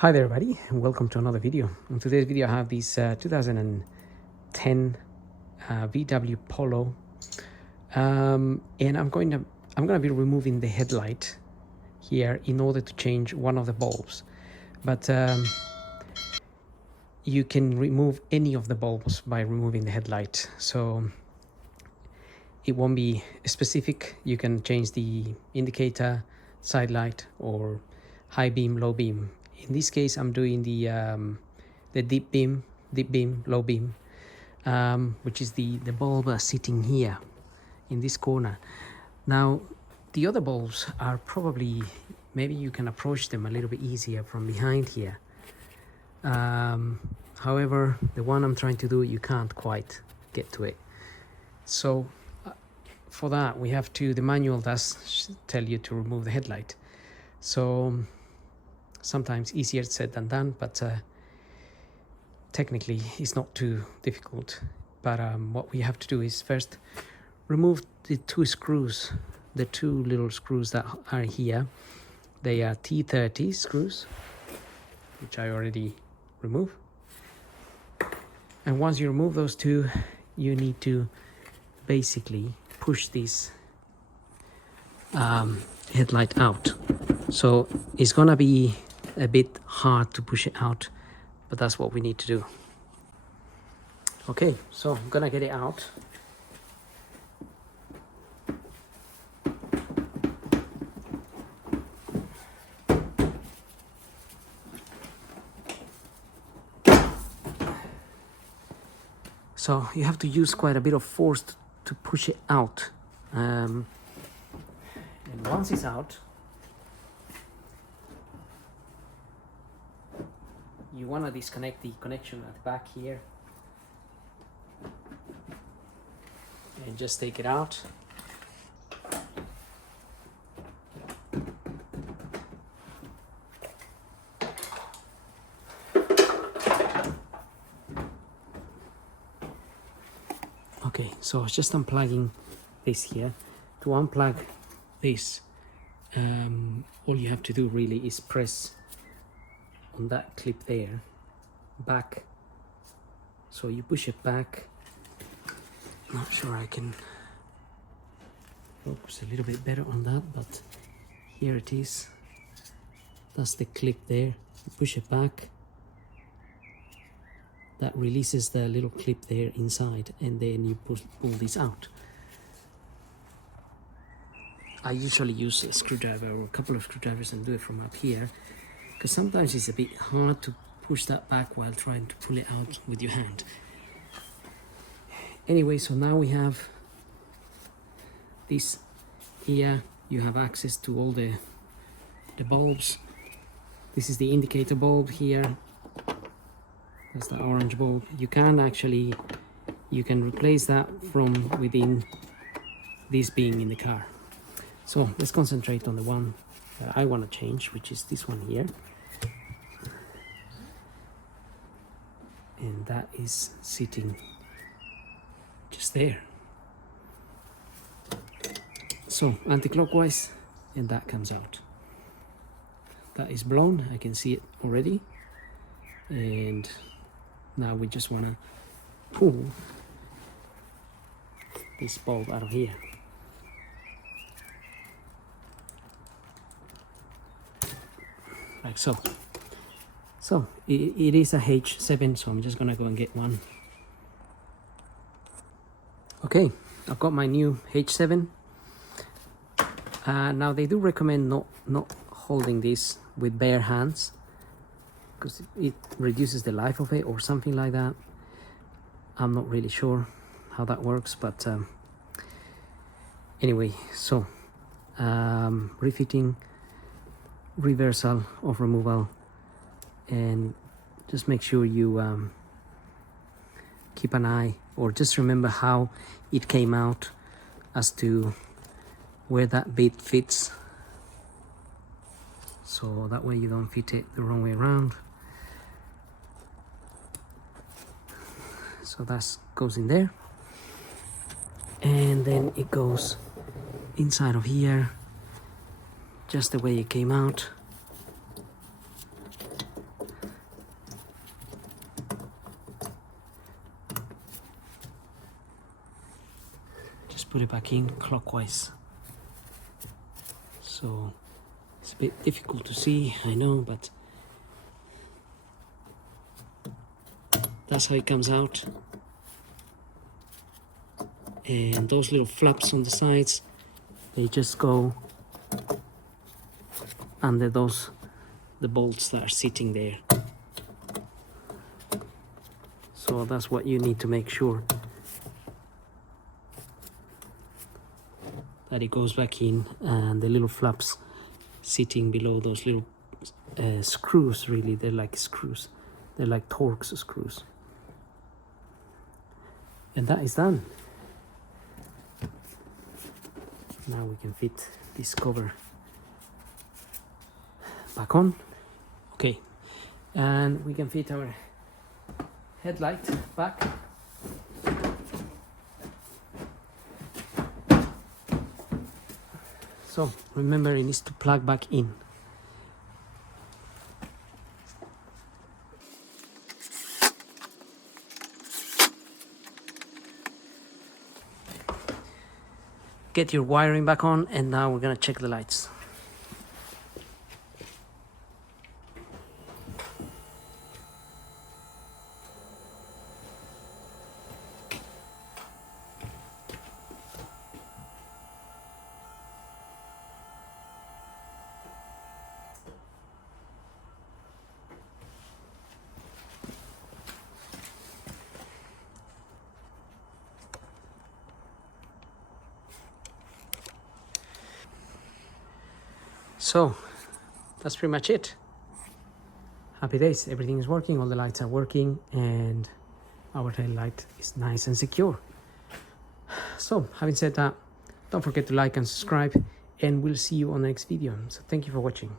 Hi there everybody, and welcome to another video. In today's video I have this 2010 VW Polo, and I'm gonna be removing the headlight here in order to change one of the bulbs, but you can remove any of the bulbs by removing the headlight, so it won't be specific. You can change the indicator, side light, or high beam, low beam. In this case, I'm doing the deep beam, low beam, which is the bulb sitting here in this corner. Now, the other bulbs are probably, maybe you can approach them a little bit easier from behind here. However, the one I'm trying to do, you can't quite get to it. So for that, we have to, the manual does tell you to remove the headlight. So sometimes easier said than done, but technically it's not too difficult. But what we have to do is first remove the two screws, the two little screws that are here. They are T30 screws, which I already removed. And once you remove those two, you need to basically push this headlight out. So it's gonna be a bit hard to push it out, but that's what we need to do. Okay, so I'm gonna get it out. So you have to use quite a bit of force to push it out. And once it's out, you want to disconnect the connection at the back here and just take it out. Okay, so it's just unplugging this here. To unplug this, all you have to do really is press on that clip there, back. So you push it back. Not sure I can focus a little bit better on that, but here it is. That's the clip there. You push it back. That releases the little clip there inside, and then you pull this out. I usually use a screwdriver or a couple of screwdrivers and do it from up here, because sometimes it's a bit hard to push that back while trying to pull it out with your hand. Anyway, so now we have this here. You have access to all the bulbs. This is the indicator bulb here. That's the orange bulb. You can replace that from within this being in the car. So let's concentrate on the one that I want to change, which is this one here. And that is sitting just there. So anti-clockwise, and that comes out. That is blown, I can see it already. And now we just want to pull this bulb out of here. Like so. So it is a H7, so I'm just gonna go and get one. Okay, I've got my new H7. Now they do recommend not holding this with bare hands, because it reduces the life of it or something like that. I'm not really sure how that works, but anyway, so refitting, reversal of removal, and just make sure you keep an eye, or just remember how it came out as to where that bit fits, so that way you don't fit it the wrong way around. So that goes in there, and then it goes inside of here just the way it came out. just put it back in clockwise. So it's a bit difficult to see, I know, but that's how it comes out. And those little flaps on the sides, they just go under those, the bolts that are sitting there. So that's what you need to make sure, that it goes back in, and the little flaps sitting below those little screws, really, they're like screws, they're like Torx screws. And that is done. Now we can fit this cover back on. Okay, and we can fit our headlight back. So remember, it needs to plug back in. Get your wiring back on, and now we're gonna check the lights. So that's pretty much it. Happy days, everything is working, all the lights are working, and our tail light is nice and secure. So having said that, don't forget to like and subscribe, and we'll see you on the next video. So thank you for watching.